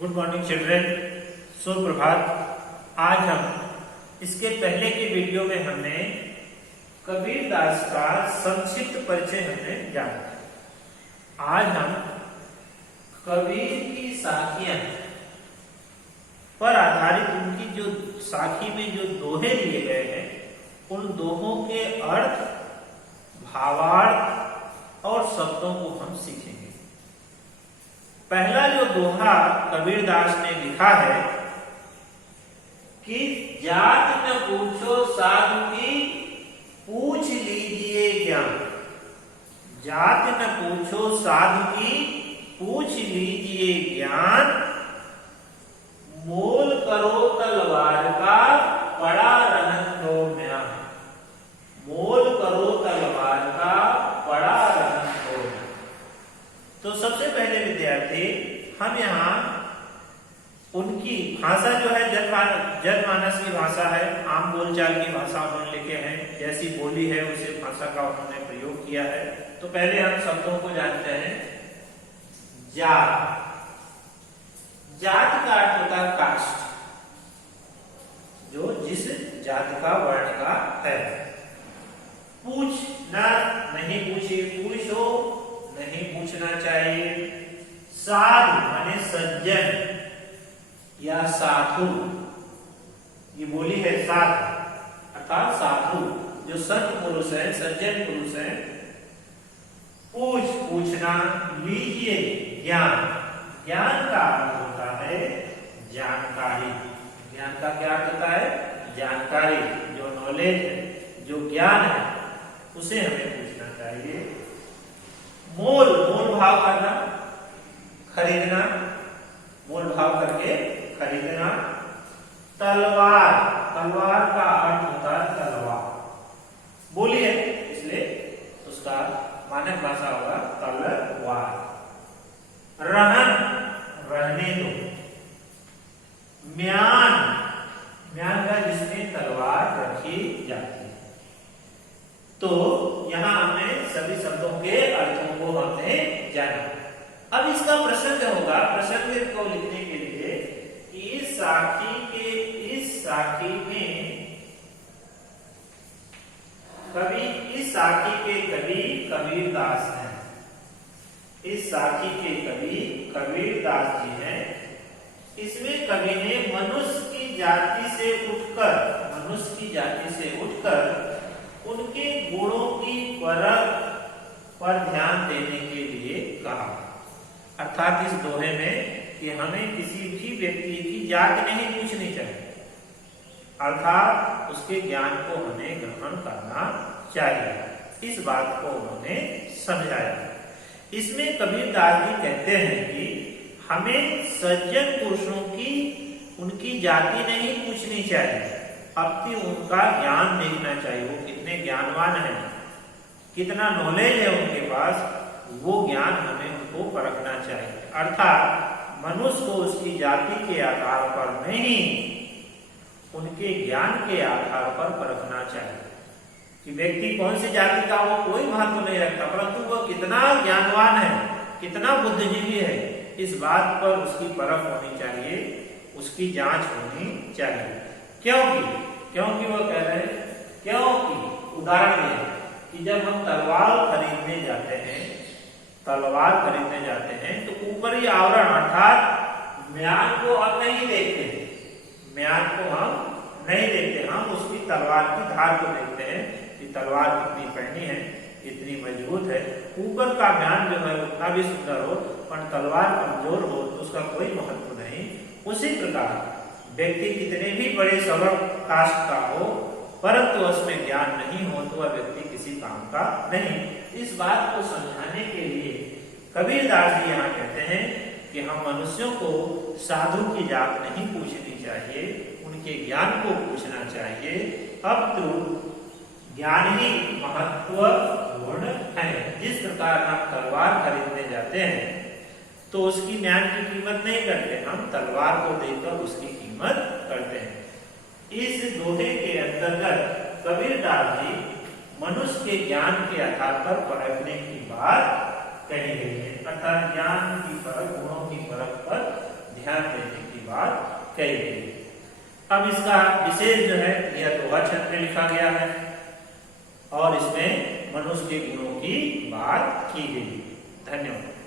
Good morning children, सुप्रभात। आज हम इसके पहले के वीडियो में हमने कबीरदास का संक्षिप्त परिचय हमने जाना। आज हम कबीर की साखियां पर आधारित उनकी जो साखी में जो दोहे लिए गए हैं उन दोहों के अर्थ, भावार्थ और शब्दों को हम सीखेंगे। पहला जो दोहा कबीरदास ने लिखा है कि जात न पूछो साधु की पूछ लीजिए ज्ञान। जात न पूछो साधु की पूछ लीजिए ज्ञान, मोल करो तलवार का पड़ा रहन दो म्यान। मोल करो तलवार का पड़ा रहन दो म्यान। तो सबसे पहले विद्यार्थी हम यहाँ उनकी भाषा जो है जनमानस की भाषा है, आम बोलचाल की भाषा उन्होंने लिखे हैं, जैसी बोली है उसे भाषा का उन्होंने प्रयोग किया है। तो पहले हम शब्दों को जानते हैं। जात, जात का अर्थ होता है कास्ट, जो जिस जात का वर्ण का है। पूछना, नहीं पूछे, पूछो, नहीं पूछना चाहिए। साधु माने सज्जन या साधु, ये बोली है साधु अर्थात साधु जो संत पुरुष है, सज्जन पुरुष है। पूछना, लीजिए ज्ञान। ज्ञान का अर्थ होता है जानकारी। ज्ञान का क्या अर्थ होता है? जानकारी, जो नॉलेज है, जो ज्ञान है, उसे हमें पूछना चाहिए। मोल, मोल भाव करना, खरीदना, मोल भाव करके खरीदना। तलवार, तलवार का अर्थ होता है तलवार, बोली है इसलिए उसका मानक भाषा होगा तलवार। रहन, रहने दो। म्यान, म्यान का जिसमें तलवार रखी जाती है। तो यहां हमने सभी शब्दों के अर्थों को हमने जाना। अब इसका प्रसंग होगा, प्रसंग को लिखने के लिए इस साखी में कवि, इस साखी के कवि कबीरदास हैं। इस साखी के कवि कबीरदास जी हैं। इसमें कवि ने मनुष्य की जाति से उठकर उनके गुणों की परख पर ध्यान देने के लिए कहा। अर्थात इस दोहे में कि हमें किसी भी व्यक्ति की जाति नहीं पूछनी चाहिए, अर्थात उसके ज्ञान को हमें ग्रहण करना चाहिए। इस बात को उन्होंने समझाया। इसमें कबीरदास जी कहते हैं कि हमें सज्जन पुरुषों की उनकी जाति नहीं पूछनी चाहिए, अपितु उनका ज्ञान देखना चाहिए। वो कितने ज्ञानवान हैं, कितना नॉलेज है उनके पास, वो ज्ञान हमें उनको परखना चाहिए। अर्थात मनुष्य को उसकी जाति के आधार पर नहीं, उनके ज्ञान के आधार पर परखना चाहिए कि व्यक्ति कौन सी जाति का, वो कोई महत्व नहीं रखता, परंतु वह कितना ज्ञानवान है, कितना बुद्धिजीवी है, इस बात पर उसकी परख होनी चाहिए, उसकी जांच होनी चाहिए। क्योंकि वो कह रहे हैं, क्योंकि उदाहरण ये कि जब हम तलवार खरीदने जाते हैं तो ऊपरी आवरण अर्थात म्यान को हम नहीं देखते, म्यान को हम नहीं देखते, हम उसकी तलवार की धार को देखते हैं कि तलवार कितनी पहनी है, कितनी मजबूत है। ऊपर का म्यान जो है उतना भी सुंदर हो, पर तलवार कमजोर हो तो उसका कोई महत्व नहीं। उसी प्रकार व्यक्ति कितने भी बड़े सवर्ण कास्ट का हो, परंतु उसमें ज्ञान नहीं हो तो वह व्यक्ति किसी काम का नहीं। इस बात को समझाने के लिए कबीरदास जी यहाँ कहते हैं कि हम मनुष्यों को साधु की जात नहीं पूछनी चाहिए, उनके ज्ञान को पूछना चाहिए। अब तो ज्ञान ही महत्वपूर्ण है। जिस प्रकार हम तलवार खरीदने जाते हैं तो उसकी म्यान की कीमत नहीं करते, हम तलवार को देखकर उसकी कीमत करते हैं। इस दोहे के अंतर्गत कबीरदास जी मनुष्य के ज्ञान के आधार पर परखने की बात कही गई है, अर्थात ज्ञान की परख, गुणों की परख पर ध्यान कही गई। अब इसका विशेष जो है यह दोहा छंद में लिखा गया है और इसमें मनुष्य के गुणों की बात की गई। धन्यवाद।